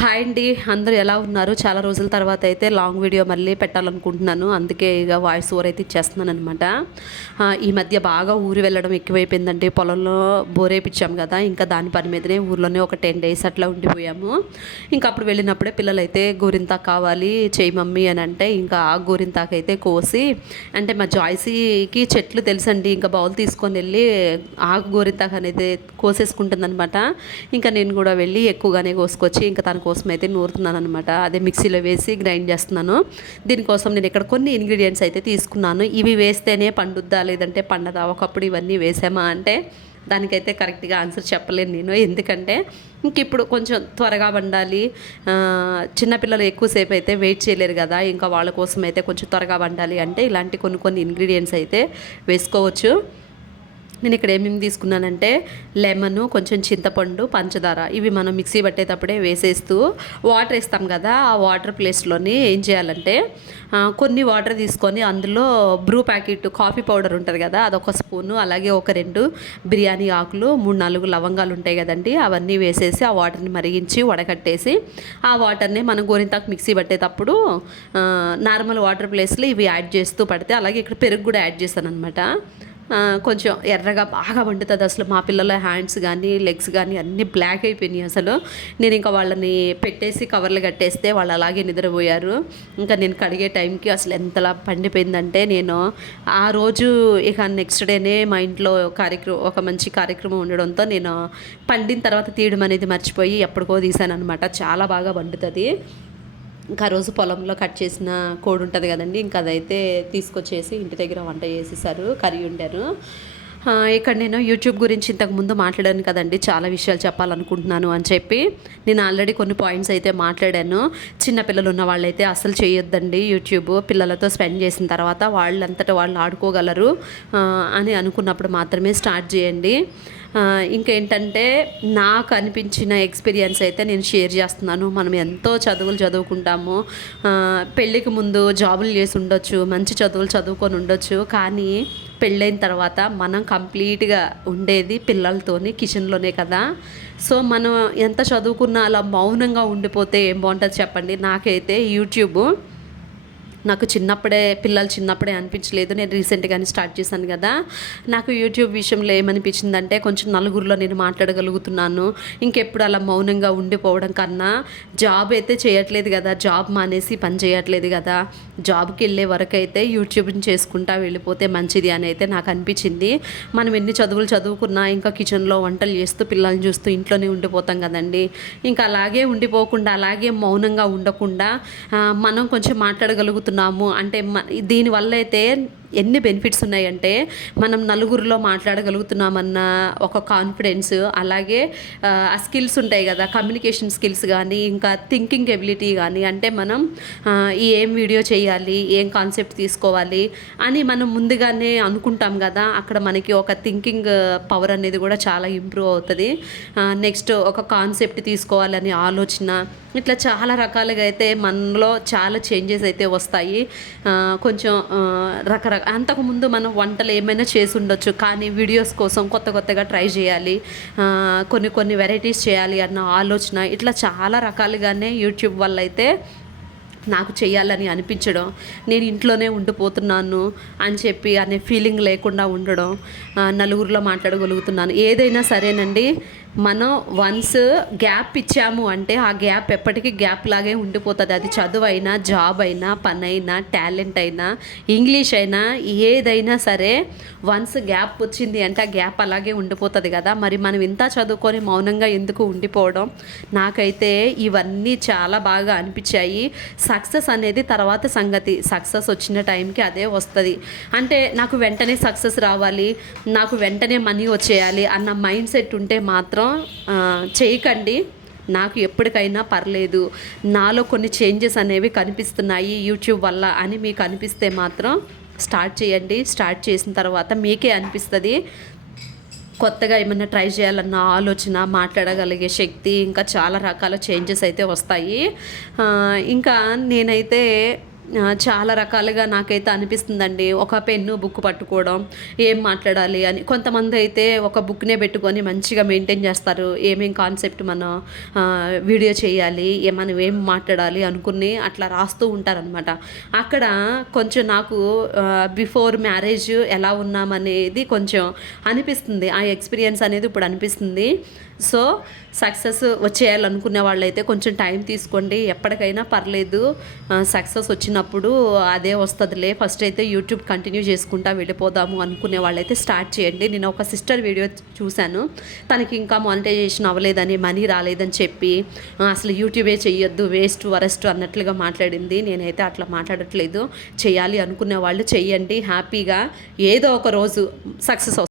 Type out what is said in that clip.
Hi అండి. అందరూ ఎలా ఉన్నారు? చాలా రోజుల తర్వాత అయితే లాంగ్ వీడియో మళ్ళీ పెట్టాలనుకుంటున్నాను. అందుకే ఇక వాయిస్ ఓవర్ అయితే ఇచ్చేస్తున్నాను అనమాట ఈ మధ్య బాగా ఊరు వెళ్ళడం ఎక్కువైపోయిందండి. పొలంలో బోరేపించాం కదా. ఇంకా దాని పని మీదనే ఊర్లోనే ఒక టెన్ డేస్ అట్లా ఉండిపోయాము. ఇంకా అప్పుడు వెళ్ళినప్పుడే పిల్లలైతే గోరింత గోరింతాకు కావాలి చేయి మమ్మీ అని అంటే ఇంకా ఆ గోరింతాకు అయితే కోసి అంటే మా జాయిసీకి చెట్లు తెలుసండి. ఇంకా బౌల్ తీసుకొని వెళ్ళి ఆకు గోరింతాకు అనేది కోసేసుకుంటుందనమాట ఇంకా నేను కూడా వెళ్ళి ఎక్కువగానే కోసుకొచ్చి ఇంకా తనకు కోసం అయితే నూరుతున్నాను అనమాట అదే మిక్సీలో వేసి గ్రైండ్ చేస్తున్నాను. దీనికోసం నేను ఇక్కడ కొన్ని ఇంగ్రీడియంట్స్ అయితే తీసుకున్నాను. ఇవి వేస్తేనే పండుద్దా లేదంటే పండదా? ఒకప్పుడు ఇవన్నీ వేసామా అంటే దానికైతే కరెక్ట్గా ఆన్సర్ చెప్పలేను నేను. ఎందుకంటే ఇంక ఇప్పుడు కొంచెం త్వరగా వండాలి. చిన్నపిల్లలు ఎక్కువసేపు అయితే వెయిట్ చేయలేరు కదా. ఇంకా వాళ్ళ కోసం అయితే కొంచెం త్వరగా వండాలి అంటే ఇలాంటి కొన్ని కొన్ని ఇంగ్రీడియంట్స్ అయితే వేసుకోవచ్చు. నేను ఇక్కడ ఏమేమి తీసుకున్నానంటే లెమన్ కొంచెం చింతపండు పంచదార. ఇవి మనం మిక్సీ పట్టేటప్పుడే వేసేస్తూ వాటర్ వేస్తాం కదా ఆ వాటర్ ప్లేస్లోని ఏం చేయాలంటే కొన్ని వాటర్ తీసుకొని అందులో బ్రూ ప్యాకెట్ కాఫీ పౌడర్ ఉంటుంది కదా అదొక స్పూను అలాగే ఒక రెండు బిర్యానీ ఆకులు మూడు నాలుగు లవంగాలు ఉంటాయి కదండి అవన్నీ వేసేసి ఆ వాటర్ని మరిగించి వడకట్టేసి ఆ వాటర్ని మనం గోరింతాకు మిక్సీ పట్టేటప్పుడు నార్మల్ వాటర్ ప్లేస్లో ఇవి యాడ్ చేస్తూ పడితే అలాగే ఇక్కడ పెరుగు కూడా యాడ్ చేశాను అనమాట కొంచెం ఎర్రగా బాగా వండుతుంది అసలు. మా పిల్లల హ్యాండ్స్ కానీ లెగ్స్ కానీ అన్నీ బ్లాక్ అయిపోయినాయి అసలు. నేను ఇంకా వాళ్ళని పెట్టేసి కవర్లు కట్టేస్తే వాళ్ళు అలాగే నిద్రపోయారు. ఇంకా నేను కడిగే టైంకి అసలు ఎంతలా పండిపోయిందంటే నేను ఆ రోజు ఇక నెక్స్ట్ డేనే మా ఇంట్లో కార్యక్రమం ఒక మంచి కార్యక్రమం ఉండడంతో నేను పండిన తర్వాత తీయడం అనేది మర్చిపోయి ఎప్పటికో తీసాను అనమాట చాలా బాగా వండుతుంది. ఇంకా రోజు పొలంలో కట్ చేసిన కోడి ఉంటుంది కదండి ఇంకా అదైతే తీసుకొచ్చేసి ఇంటి దగ్గర వంట చేసేసారు కర్రీ ఉండారు ఇక్కడ నేను యూట్యూబ్ గురించి ఇంతకు ముందు మాట్లాడాను కదండి. చాలా విషయాలు చెప్పాలనుకుంటున్నాను అని చెప్పి నేను ఆల్రెడీ కొన్ని పాయింట్స్ అయితే మాట్లాడాను. చిన్నపిల్లలు ఉన్న వాళ్ళైతే అసలు చేయొద్దండి యూట్యూబ్ పిల్లలతో స్పెండ్ చేసిన తర్వాత వాళ్ళంతటా వాళ్ళు ఆడుకోగలరు అని అనుకున్నప్పుడు మాత్రమే స్టార్ట్ చేయండి. ఇంకేంటంటే నాకు అనిపించిన ఎక్స్పీరియన్స్ అయితే నేను షేర్ చేస్తున్నాను. మనం ఎంతో చదువులు చదువుకుంటాము. పెళ్ళికి ముందు జాబులు చేసి ఉండొచ్చు మంచి చదువులు చదువుకొని ఉండొచ్చు. కానీ పెళ్ళైన తర్వాత మనం కంప్లీట్గా ఉండేది పిల్లలతోని కిచెన్లోనే కదా. సో మనం ఎంత చదువుకున్నా అలా మౌనంగా ఉండిపోతే ఏం బాగుంటుంది చెప్పండి? నాకైతే యూట్యూబ్. నాకు చిన్నప్పుడే పిల్లలు చిన్నప్పుడే అనిపించలేదు. నేను రీసెంట్గానే స్టార్ట్ చేశాను కదా. నాకు యూట్యూబ్ విషయంలో ఏమనిపించిందంటే కొంచెం నలుగురిలో నేను మాట్లాడగలుగుతున్నాను. ఇంకెప్పుడు అలా మౌనంగా ఉండిపోవడం కన్నా జాబ్ అయితే చేయట్లేదు కదా. జాబ్ మానేసి పని చేయట్లేదు కదా. జాబ్కి వెళ్ళే వరకు అయితే యూట్యూబ్ని చేసుకుంటా వెళ్ళిపోతే మంచిది అని అయితే నాకు అనిపించింది. మనం ఎన్ని చదువులు చదువుకున్నా ఇంకా కిచెన్లో వంటలు చేస్తూ పిల్లల్ని చూస్తూ ఇంట్లోనే ఉండిపోతాం కదండి. ఇంకా అలాగే ఉండిపోకుండా అలాగే మౌనంగా ఉండకుండా మనం కొంచెం మాట్లాడగలుగుతున్నాం చేస్తున్నాము అంటే దీనివల్ల అయితే ఎన్ని బెనిఫిట్స్ ఉన్నాయంటే మనం నలుగురిలో మాట్లాడగలుగుతున్నామన్న ఒక కాన్ఫిడెన్స్ అలాగే ఆ, స్కిల్స్ ఉంటాయి కదా కమ్యూనికేషన్ స్కిల్స్ కానీ ఇంకా థింకింగ్ ఎబిలిటీ కానీ అంటే మనం ఈ ఏం వీడియో చేయాలి ఏం కాన్సెప్ట్ తీసుకోవాలి అని మనం ముందుగానే అనుకుంటాం కదా అక్కడ మనకి ఒక థింకింగ్ పవర్ అనేది కూడా చాలా ఇంప్రూవ్ అవుతుంది. నెక్స్ట్ ఒక కాన్సెప్ట్ తీసుకోవాలని ఆలోచన ఇట్లా చాలా రకాలుగా అయితే మనలో చాలా చేంజెస్ అయితే వస్తాయి. కొంచెం రకరకాల అంతకుముందు మనం వంటలు ఏమైనా చేసి ఉండొచ్చు కానీ వీడియోస్ కోసం కొత్త కొత్తగా ట్రై చేయాలి కొన్ని కొన్ని వెరైటీస్ చేయాలి అన్న ఆలోచన ఇట్లా చాలా రకాలుగానే యూట్యూబ్ వల్ల అయితే నాకు చేయాలని అనిపించడం నేను ఇంట్లోనే ఉండిపోతున్నాను అని చెప్పి అనే ఫీలింగ్ లేకుండా ఉండడం నలుగురిలో మాట్లాడగలుగుతున్నాను. ఏదైనా సరేనండి మనం వన్స్ గ్యాప్ ఇచ్చాము అంటే ఆ గ్యాప్ ఎప్పటికీ గ్యాప్ లాగే ఉండిపోతుంది. అది చదువు అయినా జాబ్ అయినా పని అయినా టాలెంట్ అయినా ఇంగ్లీష్ అయినా ఏదైనా సరే వన్స్ గ్యాప్ వచ్చింది అంటే ఆ గ్యాప్ అలాగే ఉండిపోతుంది కదా. మరి మనం ఇంత చదువుకొని మౌనంగా ఎందుకు ఉండిపోవడం? నాకైతే ఇవన్నీ చాలా బాగా అనిపించాయి. సక్సెస్ అనేది తర్వాత సంగతి. సక్సెస్ వచ్చిన టైంకి అదే వస్తుంది. అంటే నాకు వెంటనే సక్సెస్ రావాలి నాకు వెంటనే మనీ వచ్చేయాలి అన్న మైండ్ సెట్ ఉంటే మాత్రం చేయకండి. నాకు ఎప్పటికైనా పర్లేదు. నాలో కొన్ని చేంజెస్ అనేవి కనిపిస్తున్నాయి యూట్యూబ్ వల్ల అని మీకు అనిపిస్తే మాత్రం స్టార్ట్ చేయండి. స్టార్ట్ చేసిన తర్వాత మీకే అనిపిస్తుంది. కొత్తగా ఏమైనా ట్రై చేయాలన్న ఆలోచన మాట్లాడగలిగే శక్తి ఇంకా చాలా రకాల చేంజెస్ అయితే వస్తాయి. ఇంకా నేనైతే చాలా రకాలుగా నాకైతే అనిపిస్తుందండి. ఒక పెన్ను బుక్ పట్టుకోవడం ఏం మాట్లాడాలి అని. కొంతమంది అయితే ఒక బుక్నే పెట్టుకొని మంచిగా మెయింటైన్ చేస్తారు. ఏమేం కాన్సెప్ట్ మనం వీడియో చేయాలి ఏ- మనం ఏం మాట్లాడాలి అనుకుని అట్లా రాస్తూ ఉంటారనమాట అక్కడ కొంచెం నాకు బిఫోర్ మ్యారేజ్ ఎలా ఉన్నామనేది కొంచెం అనిపిస్తుంది. ఆ ఎక్స్పీరియన్స్ అనేది ఇప్పుడు అనిపిస్తుంది. సో సక్సెస్ వచ్చేయాలనుకునే వాళ్ళైతే కొంచెం టైం తీసుకోండి. ఎప్పటికైనా పర్లేదు. సక్సెస్ వచ్చినప్పుడు అదే వస్తుందిలే. ఫస్ట్ అయితే యూట్యూబ్ కంటిన్యూ చేసుకుంటా వెళ్ళిపోదాము అనుకునే వాళ్ళైతే స్టార్ట్ చేయండి. నేను ఒక సిస్టర్ వీడియో చూశాను. తనకి ఇంకా మానిటైజేషన్ అవ్వలేదని మనీ రాలేదని చెప్పి అసలు యూట్యూబే చేయొద్దు వేస్ట్ వరెస్ట్ అన్నట్లుగా మాట్లాడింది. నేనైతే అట్లా మాట్లాడట్లేదు. చేయాలి అనుకునే వాళ్ళు చేయండి హ్యాపీగా ఏదో ఒక రోజు సక్సెస్